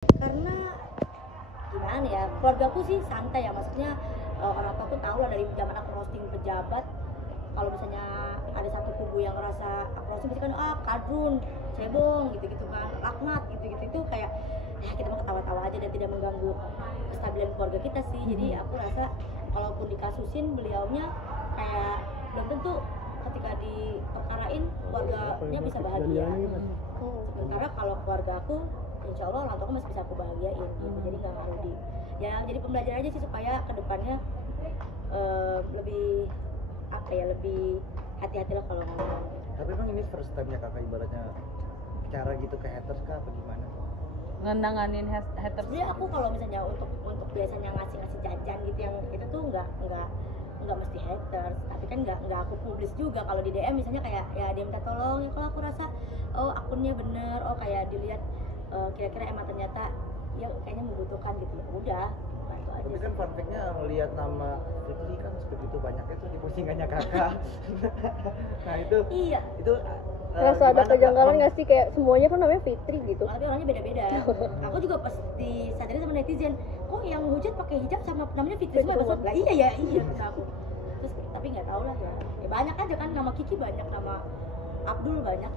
Karena gimana ya, keluargaku sih santai ya, maksudnya orang tua aku tahu lah dari zaman aku roasting pejabat. Kalau misalnya ada satu kubu yang ngerasa aku roasting pasti kan kadrun, cebong gitu-gitu kan, laknat gitu-gitu, itu kayak ya kita mah ketawa-tawa aja dan tidak mengganggu kestabilan keluarga kita sih. Jadi aku rasa kalaupun dikasusin beliaunya kayak belum tentu ketika diperkarain keluarganya bisa bahagia. Sementara kalau keluarga aku insya Allah orang tua masih bisa aku bahagiain gitu. Jadi nggak perlu ya jadi pembelajaran aja sih supaya kedepannya lebih apa ya, lebih hati-hati lah kalau ngomong. Tapi emang ini first time-nya kakak ibaratnya cara gitu ke haters kah apa gimana? Ngenanganin haters. Sebenarnya aku kalau misalnya untuk biasanya ngasih jajan gitu yang itu tuh nggak mesti haters, tapi kan nggak aku publis juga. Kalau di DM misalnya kayak ya dia minta tolong ya, kalau aku rasa oh akunnya bener, oh kayak dilihat kira-kira emang ternyata ya kayaknya membutuhkan gitu, ya udah bantu aja. Tapi kan fun fact-nya ngelihat nama Fikri kan begitu banyaknya tuh di postingannya kakak. Nah itu Iya, itu Rasa ada kejanggalan nggak sih, kayak semuanya kan namanya Fitri gitu. tapi orangnya beda-beda. Aku juga pas disadarin sama netizen, kok yang hujat pakai hijab sama namanya Fitri semua ya? Lah iya kata aku. Terus tapi nggak tahu lah ya. Ya banyak aja kan, nama Kiki banyak, nama Abdul banyak.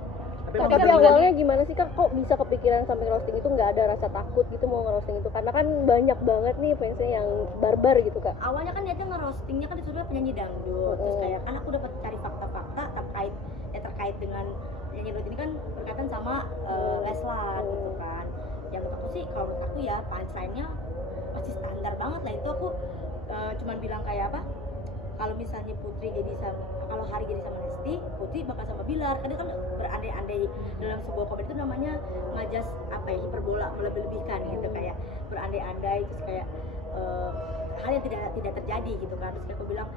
Tapi awalnya gimana sih kak, kok bisa kepikiran sampai roasting itu, nggak ada rasa takut gitu mau ngerosting itu? Karena kan banyak banget nih fansnya yang barbar gitu kak. Awalnya kan niatnya ngerostingnya kan disuruh penyanyi dangdut. Terus kayak kan aku dapat cari fakta-fakta terkait dengan penyanyi dangdut ini kan berkaitan sama Leslar gitu kan. Yang menurut aku sih, kalau menurut aku ya punchline-nya masih standar banget lah. Itu aku cuman bilang kayak apa, kalau misalnya kalau Hari jadi sama Lesti, Putri bakal sama Bilar. Kadang kan berandai-andai dalam sebuah komedi itu namanya ngajas apa ya, hiperbola, melebih-lebihkan gitu, kayak berandai-andai terus kayak hal yang tidak terjadi gitu kan. Terus kayak aku bilang,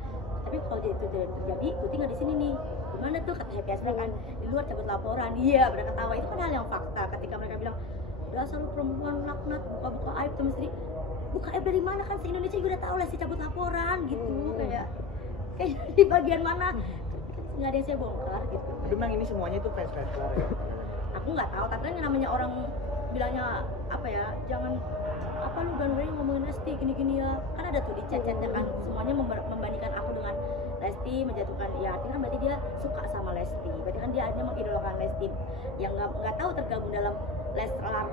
tapi kalau itu tidak terjadi, Putri nggak di sini nih. Gimana tuh, kata Happy Asmara kan, di luar cabut laporan. Iya, mereka ketawa. Itu kan hal yang fakta. Ketika mereka bilang, dasar lu perempuan laknat, buka-buka aib sama istri. Buka aib dari mana, kan se-Indonesia juga udah tahu Lesti cabut laporan gitu. Kayak di bagian mana nggak ada yang saya bongkar gitu. Tapi memang ini semuanya itu fans Leslar ya? Aku nggak tahu, tapi kan yang namanya orang bilangnya apa ya, jangan apa lu gandeng ngomongin Lesti gini-gini ya. Kan ada tuh di chat-chatnya kan, semuanya membandingkan aku dengan Lesti, menjatuhkan, ya artinya kan berarti dia suka sama Lesti, berarti kan dia akhirnya mengidolakan Lesti. Yang nggak tahu tergabung dalam Leslar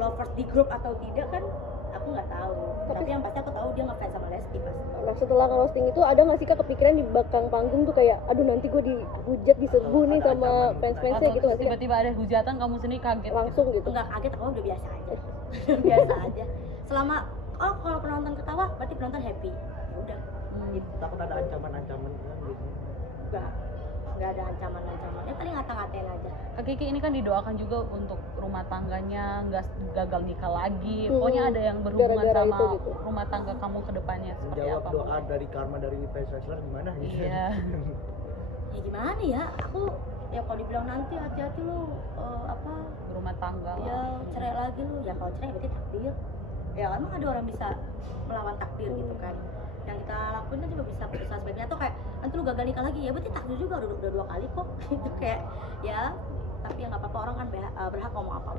lovers di grup atau tidak kan aku nggak tahu. Tapi yang pasti aku tahu dia ngefans sama Lesti pasti. Nah setelah ngerosting itu ada nggak sih kak kepikiran di belakang panggung tuh kayak aduh nanti gue dihujat, diserbu nih sama fans-fansnya gitu nggak sih? Tiba-tiba ada hujatan kamu sendiri kaget Langsung gitu? Nggak kaget, aku udah biasa aja. Biasa aja. Selama kalau penonton ketawa berarti penonton happy. Ya udah. Gitu. Takut ada ancaman-ancaman kan gitu? Nggak ada ancaman-ancaman. Ya paling ngata-ngatain aja. Kak Kiki ini kan didoakan juga untuk rumah tangganya nggak gagal nikah lagi. Pokoknya ada yang berhubungan Gara-gara sama itu gitu. rumah tangga kamu ke depannya seperti Menjawab apa? doa dari karma dari fans Leslar gimana gitu? Iya. Ya gimana ya? Aku ya kalau dibilang nanti hati-hati lu apa? Rumah tangga. Ya cerai lagi lu. Ya kalau cerai berarti takdir. Ya emang ada orang bisa melawan takdir gitu kan. Yang kita lakuin kan juga bisa berusaha sebaiknya, atau kayak nanti lu gagal nikah lagi, ya berarti takdir juga, udah 2 kali kok gitu. Kayak ya tapi ya nggak apa-apa, orang kan berhak ngomong apa.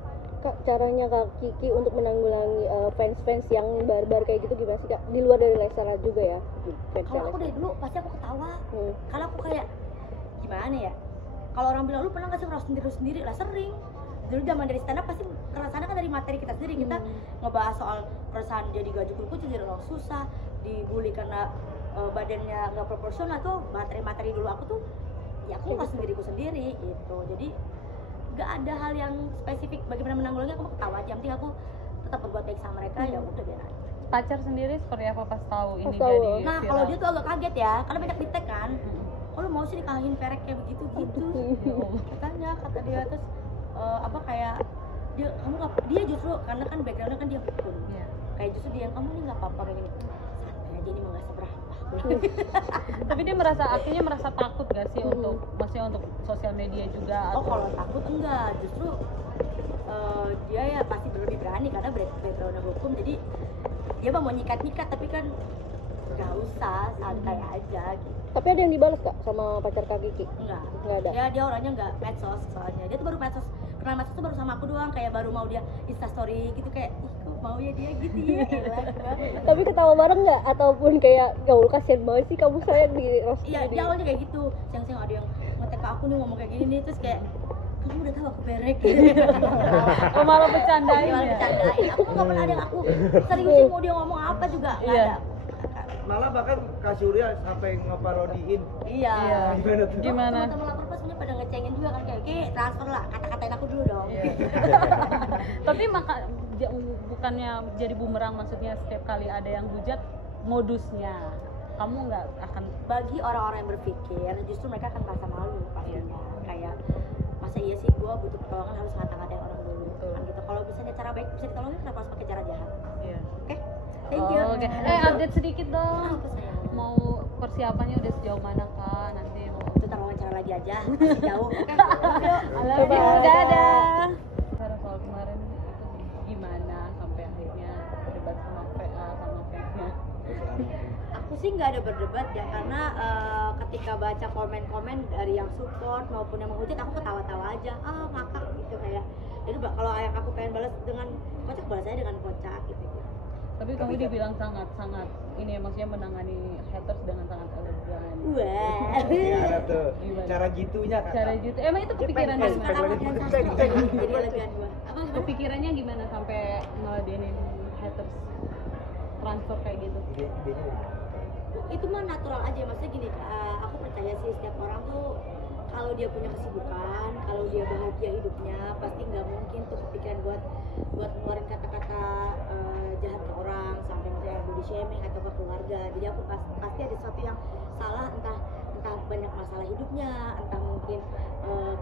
Kak, caranya Kak Kiki untuk menanggulangi fans-fans yang barbar kayak gitu gimana sih Kak? Di luar dari Leslar juga ya? Kalau aku dari dulu pasti aku ketawa. Kalau aku kayak gimana ya? Kalau orang bilang lu pernah nggak sih ngeroast diri sendiri? Lah sering. Dulu zaman dari stand up pasti kerasannya kan dari materi kita sendiri. Kita ngebahas soal keresahan jadi gaji kucing, jadi orang susah, dibully karena badannya nggak proporsional. Tuh materi-materi dulu aku tuh ya aku nggak diriku sendiri gitu. Jadi nggak ada hal yang spesifik bagaimana menanggulangi, aku mau ketawa aja. Yang penting aku tetap berbuat baik sama mereka, ya udah biar aja. Pacar sendiri seperti apa pas tahu ini tahu. jadi Nah viral? kalau dia tuh agak kaget ya, karena banyak di tag kan. Kalau mau sih nikahin perek kayak begitu katanya, kata dia. Terus apa kayak dia justru karena kan backgroundnya kan dia hukum. Iya. Kayak justru dia yang kamu nih nggak apa-apa kayak gini. Santai aja, ini mah nggak seberapa. Tapi dia merasa takut gak sih untuk maksudnya untuk sosial media juga? Oh kalau takut enggak, justru dia ya pasti lebih berani karena backgroundnya hukum, jadi dia mah mau nyikat tapi kan nggak usah, santai aja gitu. Tapi ada yang dibalas Kak sama pacar Kak Kiki? Enggak Nggak ada? Ya dia orangnya nggak medsos, soalnya dia tuh baru medsos kenal Mas tuh baru sama aku doang, kayak baru mau dia instastory gitu, kayak ih kok mau ya dia gitu ya, elah banget. Tapi ketawa bareng nggak ataupun kayak gaul kasihan banget sih kamu saya di roasting Iya, dia awalnya kayak gitu, siang-siang ada yang ngetek ke aku nih ngomong kayak gini nih, terus kayak kamu udah tahu aku berek gitu. Oh, malah bercandain Malah ya. bercandain, aku nggak pernah ada yang aku seriusin mau dia ngomong apa juga nggak Iya. ada. Malah bahkan Kak Surya sampai ngeparodiin. Iya. Iya. Gimana tuh? Gimana? Teman-teman lapor pas sebenarnya pada ngecengin juga kan, kayak transfer lah, kata-katain aku dulu dong. Iya. Tapi bukannya jadi bumerang, maksudnya setiap kali ada yang hujat modusnya kamu nggak akan Bagi orang-orang yang berpikir, justru mereka akan merasa malu pastinya. Kayak masa iya sih gue butuh pertolongan harus ngata-ngatain orang dulu. Betul. Kan gitu. Kalau misalnya cara baik bisa ditolongin, kenapa harus pakai cara jahat? Iya. Oke? Thank you. Oh, oke. Update sedikit dong. Apa sayang? Mau persiapannya udah sejauh mana kak? Nanti mau Itu ntar wawancara lagi aja, masih jauh. Oke, yuk. Halo, dadah. Karena soal kemarin itu gimana sampai akhirnya berdebat sama PA sama fansnya? Aku sih nggak ada berdebat ya, karena ketika baca komen-komen dari yang support maupun yang menghujat, aku ketawa-tawa aja, ngakak gitu kayak. Jadi kalau yang aku pengen balas dengan kocak, balas aja dengan kocak gitu. Tapi kamu dibilang sangat ini ya, maksudnya menangani haters dengan sangat elegan. Wah. Gimana tuh? Gimana? Cara gitunya Kak. Cara gitu, emang itu kepikiran Peng, gimana? Sekarang peng, aku peng, peng, peng. jadi elegan gua. Apa gimana? Kepikirannya gimana sampai ngeladenin haters transfer kayak gitu? Idenya dari mana? Itu mah natural aja, maksudnya gini, aku percaya sih setiap orang tuh kalau dia punya kesibukan, kalau dia bahagia hidupnya, pasti nggak mungkin tuh kepikiran buat ngeluarin kata-kata jahat ke orang, sampai misalnya body shaming atau ke keluarga. Jadi aku pasti ada sesuatu yang salah, entah banyak masalah hidupnya, entah mungkin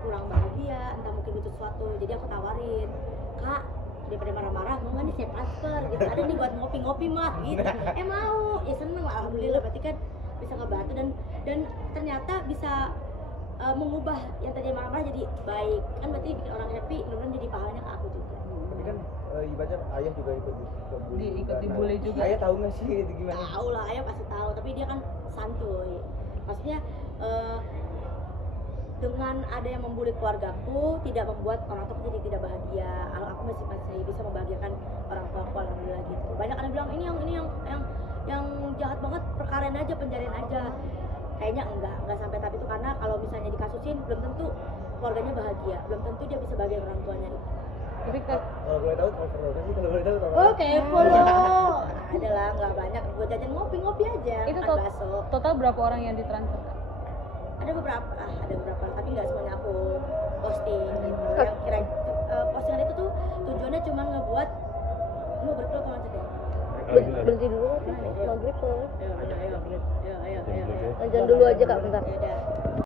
kurang bahagia, entah mungkin butuh sesuatu. Jadi aku tawarin, Kak, daripada marah-marah mau nggak nih saya transfer gitu, ada nih buat ngopi-ngopi mah gitu. Mau, ya seneng lah, alhamdulillah, berarti kan bisa ngebantu dan ternyata bisa mengubah yang tadi marah-marah jadi baik kan, berarti bikin orang happy, kemudian jadi pahalanya ke aku juga. Tapi kan ibaratnya ayah juga ikut dibully. Ikut dibully juga. Ayah tahu nggak sih itu gimana? Tahu lah, ayah pasti tahu, tapi dia kan santuy, maksudnya dengan ada yang membuli keluargaku tidak membuat orang tua jadi tidak bahagia. Aku masih bisa membahagiakan orang tua aku, alhamdulillah gitu. Banyak ada yang bilang ini yang jahat banget, perkarain aja, penjarain aja. Kayaknya enggak sampai tapi itu, karena kalau misalnya dikasusin belum tentu keluarganya bahagia, belum tentu dia bisa bahagia orang tuanya. Tapi Kalau boleh tahu transfer berapa sih? Kalau boleh tahu berapa? Oh, kepo lo. Adalah nggak banyak, buat jajan ngopi-ngopi aja. itu makan bakso. total berapa orang yang ditransfer kak? Ada beberapa, tapi nggak semuanya aku posting gitu. Yang kira postingan itu tuh tujuannya cuma ngebuat mau berkeluar kalau lanjut ya. Berhenti dulu kan maghrib soalnya. Ayo. Lanjut dulu aja kak bentar. Ya udah.